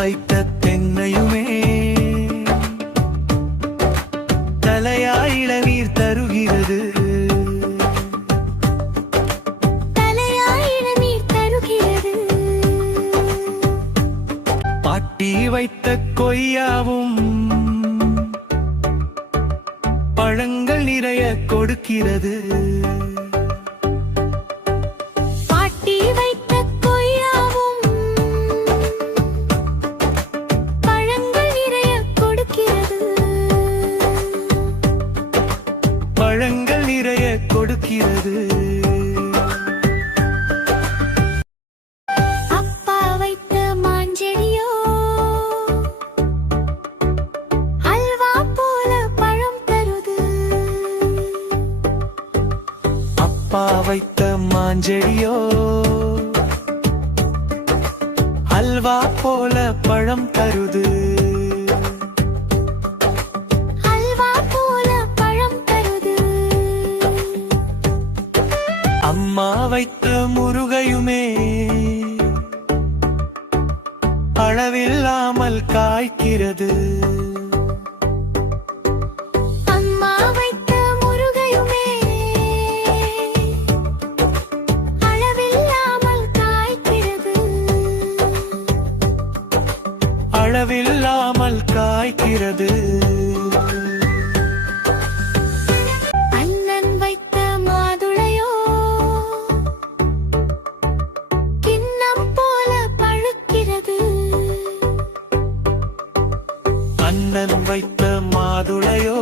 வைத்த தென்னையுமே தலையாய் இளநீர் தருகிறது. பாட்டி வைத்த கொய்யாவும் பழங்கள் நிறைய கொடுக்கிறது. பாட்டி வைத்த கொய்யாவும் பழங்கள் நிறைய கொடுக்கிறது. பழங்கள் நிறைய கொடுக்கிறது. அப்பா வைத்த மாஞ்செடியோ அல்வா போல பழம் தருது. அப்பா வைத்த மாஞ்செடியோ அல்வா போல பழம் தருது. அல்வா போல பழம் தருது. அம்மா வைத்த முருகையுமே அளவில்லாமல் காய்க்கிறது. அம்மா வைத்த முருகையுமே அளவில்லாமல் காய்க்கிறது. அளவில்லாமல் காய்க்கிறது. அண்ணன் வைத்த மாதுளையோ கிண்ணம் போல பழுக்கிறது. அண்ணன் வைத்த மாதுளையோ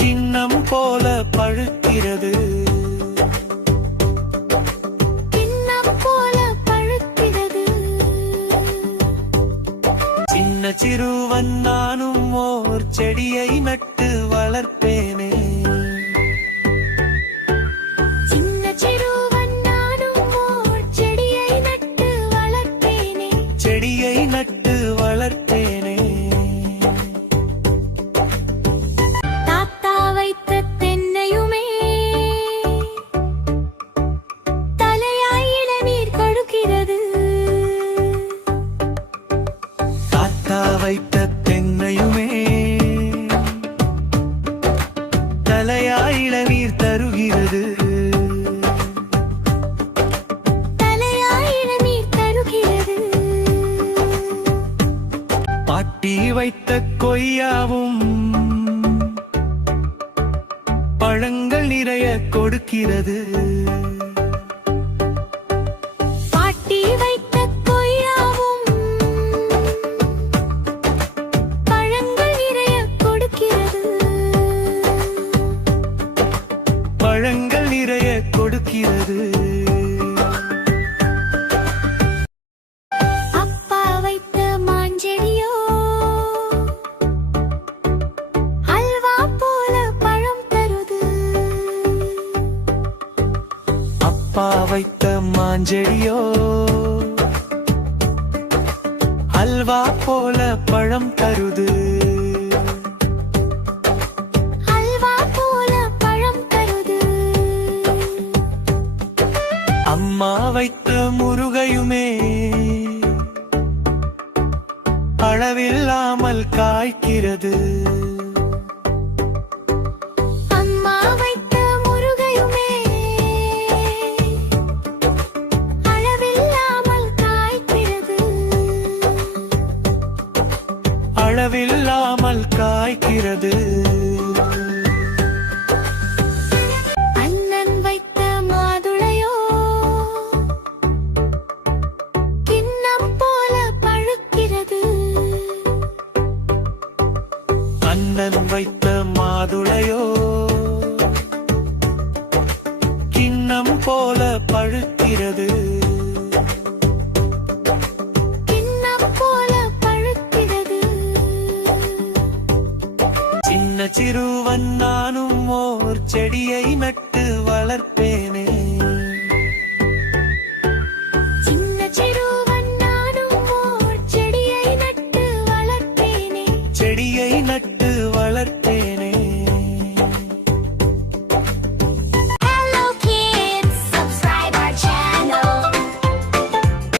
கிண்ணம் போல பழுக்கிறது. கிண்ணம் போல பழுக்கிறது. சின்ன சிறுவன் நானும் ஓர் செடியை நட்டு வளர்ப்பேனே. சின்ன சிறுவன் நானும் ஓர் செடியை நட்டு வளர்ப்பேனே. செடியை நட்டு வளர்ப்பேனே. தாத்தா வைத்த தென்னையுமே தலையாய் இளநீர் கொடுக்கிறது. தாத்தா வைத்த தென்னையுமே தலையாய் இளநீர் தருகிறது. தலையாய் இளநீர் தருகிறது. பாட்டி வைத்த கொய்யாவும் பழங்கள் நிறைய கொடுக்கிறது. பாட்டி வைத்த கொய்யாவும் பழங்கள் நிறைய கொடுக்கிறது. பழங்கள் நிறைய கொடுக்கிறது. அப்பா வைத்த மாஞ்செடியோ அல்வா போல பழம் தருது. அப்பா வைத்த மாஞ்செடியோ அல்வா போல பழம் தருது. அல்வா போல பழம் தருது. அம்மா வைத்த முருகையுமே அளவில்லாமல் காய்க்கிறது. அம்மா வைத்த முருகையுமே அளவில்லாமல் காய்க்கிறது. அளவில்லாமல் காய்க்கிறது. அண்ணன் வைத்த மாதுளையோ கிண்ணம் போல பழுக்கிறது. அண்ணன் வைத்த மாதுளையோ கிண்ணம் போல பழுக்கிறது. கிண்ணம் போல பழுக்கிறது. சின்ன சிறுவன்